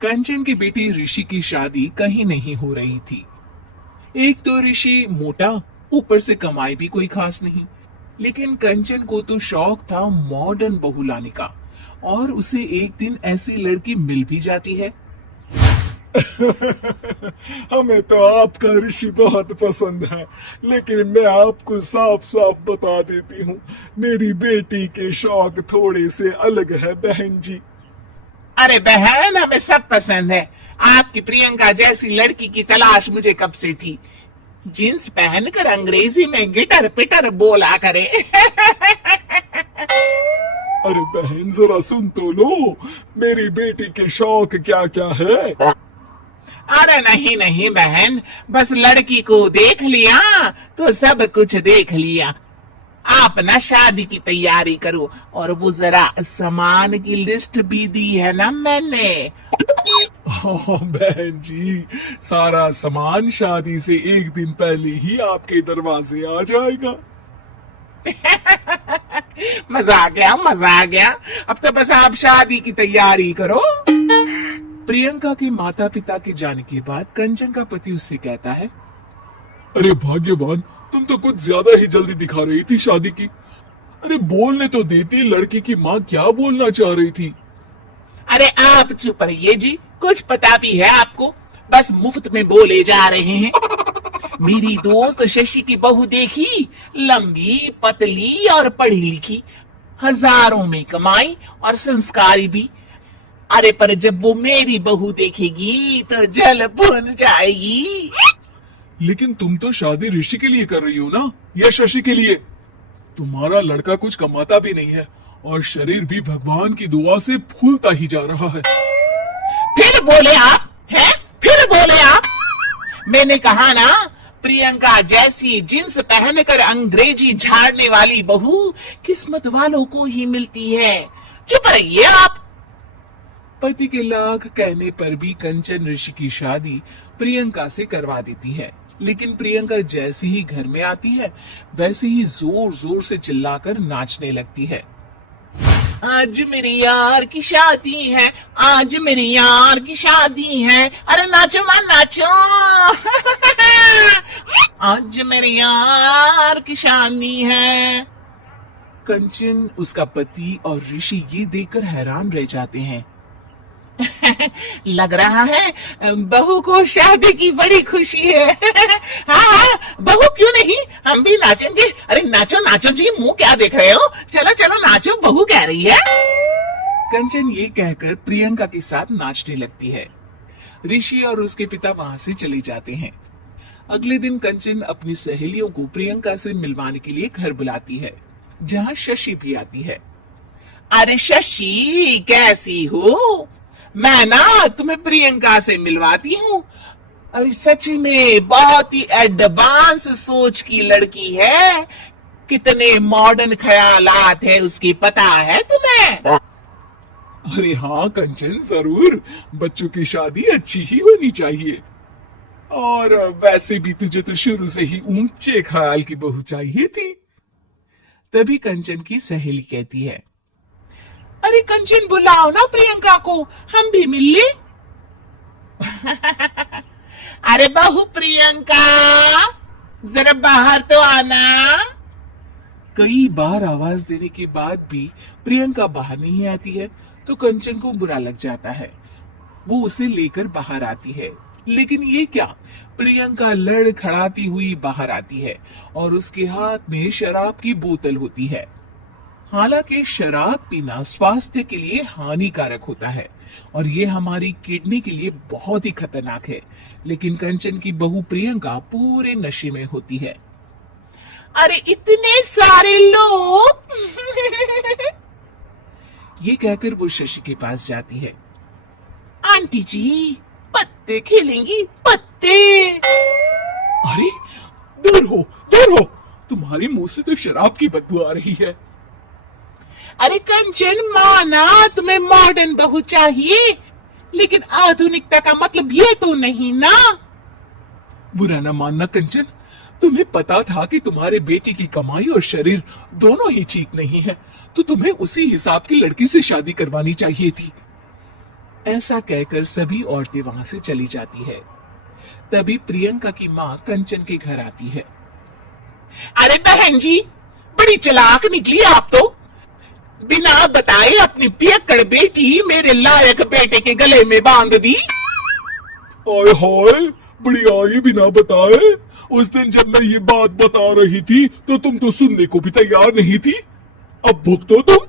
कंचन की बेटी ऋषि की शादी कहीं नहीं हो रही थी। एक तो ऋषि मोटा, ऊपर से कमाई भी कोई खास नहीं। लेकिन कंचन को तो शौक था मॉडर्न बहू लाने का, और उसे एक दिन ऐसी लड़की मिल भी जाती है। हमें तो आपका ऋषि बहुत पसंद है, लेकिन मैं आपको साफ साफ बता देती हूँ, मेरी बेटी के शौक थोड़े से अलग है बहन जी। अरे बहन, हमें सब पसंद है। आपकी प्रियंका जैसी लड़की की तलाश मुझे कब से थी। जींस पहनकर अंग्रेजी में गिटर पिटर बोला करे। अरे बहन जरा सुन तो लो, मेरी बेटी के शौक क्या क्या है। अरे नहीं नहीं बहन, बस लड़की को देख लिया तो सब कुछ देख लिया। आप ना शादी की तैयारी करो, और वो जरा सामान की लिस्ट भी दी है ना मैंने। बहन जी, सारा सामान शादी से एक दिन पहले ही आपके दरवाजे आ जाएगा। मजा आ गया, मजा आ गया। अब तो बस आप शादी की तैयारी करो। प्रियंका के माता पिता के जाने के बाद कंचन का पति उससे कहता है, अरे भाग्यवान, तुम तो कुछ ज्यादा ही जल्दी दिखा रही थी शादी की। अरे बोलने तो देती, लड़की की माँ क्या बोलना चाह रही थी। अरे आप चुप रहिए जी, कुछ पता भी है आपको, बस मुफ्त में बोले जा रहे हैं। मेरी दोस्त शशि की बहू देखी, लंबी पतली और पढ़ी लिखी, हजारों में कमाई और संस्कारी भी। अरे पर जब वो मेरी बहू देखेगी तो जल भुन जाएगी। लेकिन तुम तो शादी ऋषि के लिए कर रही हो ना, या शशि के लिए? तुम्हारा लड़का कुछ कमाता भी नहीं है, और शरीर भी भगवान की दुआ से फूलता ही जा रहा है। फिर बोले आप हैं? फिर बोले आप? मैंने कहा ना, प्रियंका जैसी जींस पहनकर अंग्रेजी झाड़ने वाली बहू किस्मत वालों को ही मिलती है। चुप रहिए आप। पति के लाख कहने पर भी कंचन ऋषि की शादी प्रियंका से करवा देती है। लेकिन प्रियंका जैसे ही घर में आती है, वैसे ही जोर जोर से चिल्लाकर नाचने लगती है। आज मेरी यार की शादी है, आज मेरी यार की शादी है, अरे नाचो मां नाचो। आज मेरी यार की शादी है। कंचन, उसका पति और ऋषि ये देखकर हैरान रह जाते हैं। लग रहा है बहू को शादी की बड़ी खुशी है। हाँ हाँ, बहू क्यों नहीं, हम भी नाचेंगे। अरे नाचो नाचो जी, मुंह क्या देख रहे हो, चलो चलो नाचो, बहू कह रही है। कंचन ये कहकर प्रियंका के साथ नाचने लगती है। ऋषि और उसके पिता वहां से चले जाते हैं। अगले दिन कंचन अपनी सहेलियों को प्रियंका से मिलवाने के लिए घर बुलाती है, जहाँ शशि भी आती है। अरे शशि, कैसी हो? मैं ना तुम्हें प्रियंका से मिलवाती हूँ। अरे सच में बहुत ही एडवांस सोच की लड़की है, कितने मॉडर्न ख्यालात है उसकी, पता है तुम्हें? अरे हाँ कंचन, जरूर। बच्चों की शादी अच्छी ही होनी चाहिए, और वैसे भी तुझे तो शुरू से ही ऊंचे ख्याल की बहू चाहिए थी। तभी कंचन की सहेली कहती है, अरे कंचन, बुलाओ ना प्रियंका को, हम भी मिल ले। अरे बहू प्रियंका, जरा बाहर तो आना। कई बार आवाज देने के बाद भी प्रियंका बाहर नहीं आती है, तो कंचन को बुरा लग जाता है। वो उसे लेकर बाहर आती है, लेकिन ये क्या, प्रियंका लड़खड़ाती हुई बाहर आती है और उसके हाथ में शराब की बोतल होती है। हालांकि शराब पीना स्वास्थ्य के लिए हानिकारक होता है, और ये हमारी किडनी के लिए बहुत ही खतरनाक है। लेकिन कंचन की बहू प्रियंका पूरे नशे में होती है। अरे इतने सारे लोग। ये कहकर वो शशि के पास जाती है। आंटी जी, पत्ते खेलेंगी, पत्ते। अरे दूर हो, दूर हो, तुम्हारे मुंह से तो शराब की बदबू आ रही है। अरे कंचन, माना तुम्हें मॉडर्न बहू चाहिए, लेकिन आधुनिकता का मतलब ये तो नहीं ना। बुरा न मानना कंचन, तुम्हें पता था कि तुम्हारे बेटी की कमाई और शरीर दोनों ही ठीक नहीं है, तो तुम्हें उसी हिसाब की लड़की से शादी करवानी चाहिए थी। ऐसा कहकर सभी औरतें वहां से चली जाती है। तभी प्रियंका की माँ कंचन के घर आती है। अरे बहन जी, बड़ी चालाक निकली आप तो। बिना बताए अपनी पियक्कड़ बेटी मेरे लायक बेटे के गले में बांध दी। आय हाय, बड़ी आई बिना बताए। उस दिन जब मैं ये बात बता रही थी तो तुम तो सुनने को भी तैयार नहीं थी। अब भुगतो तुम।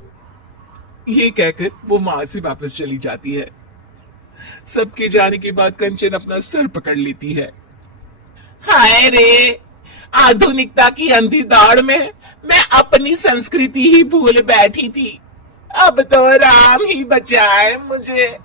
ये कहकर वो वहां से वापस चली जाती है। सबके जाने के बाद कंचन अपना सर पकड़ लेती है। हाय रे, आधुनिकता की अंधी दौड़ में मैं अपनी संस्कृति ही भूल बैठी थी। अब तो राम ही बचाए मुझे।